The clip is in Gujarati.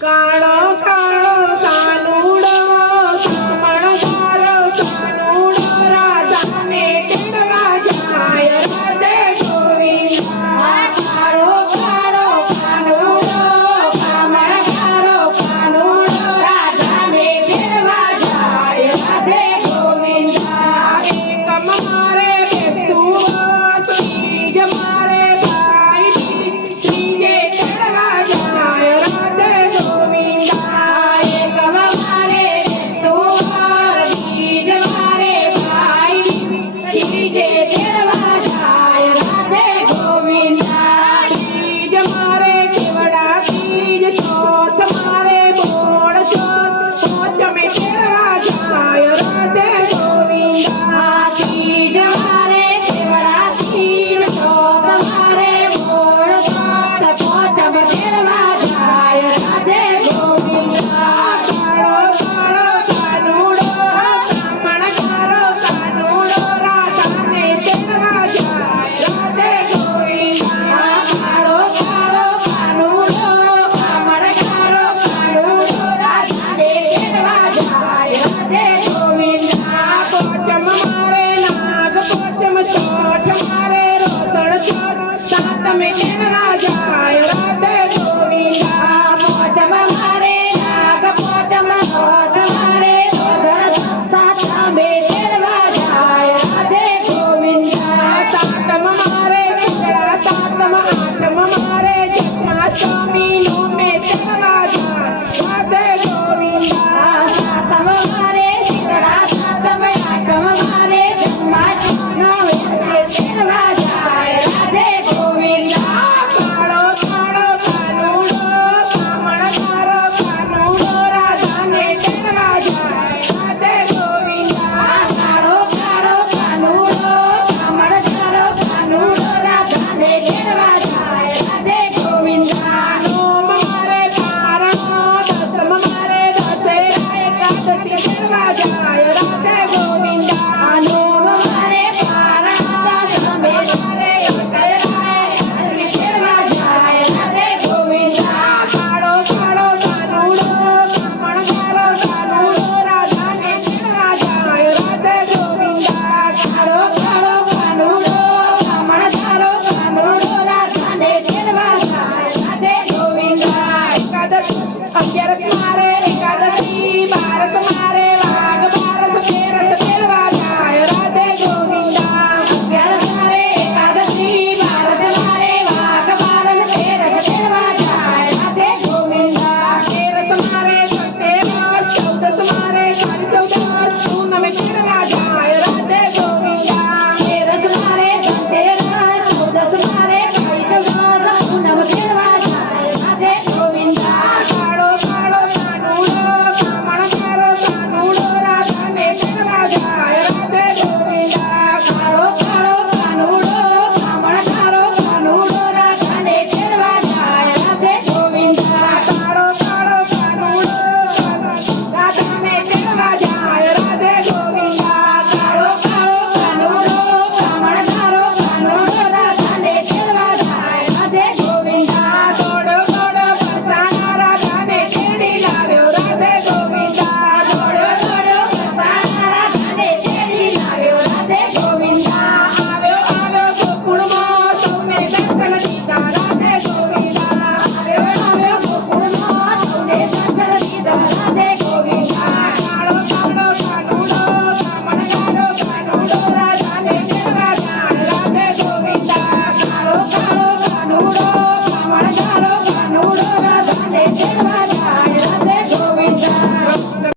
કાળો કાળો નાગ પોચમ ચોઠ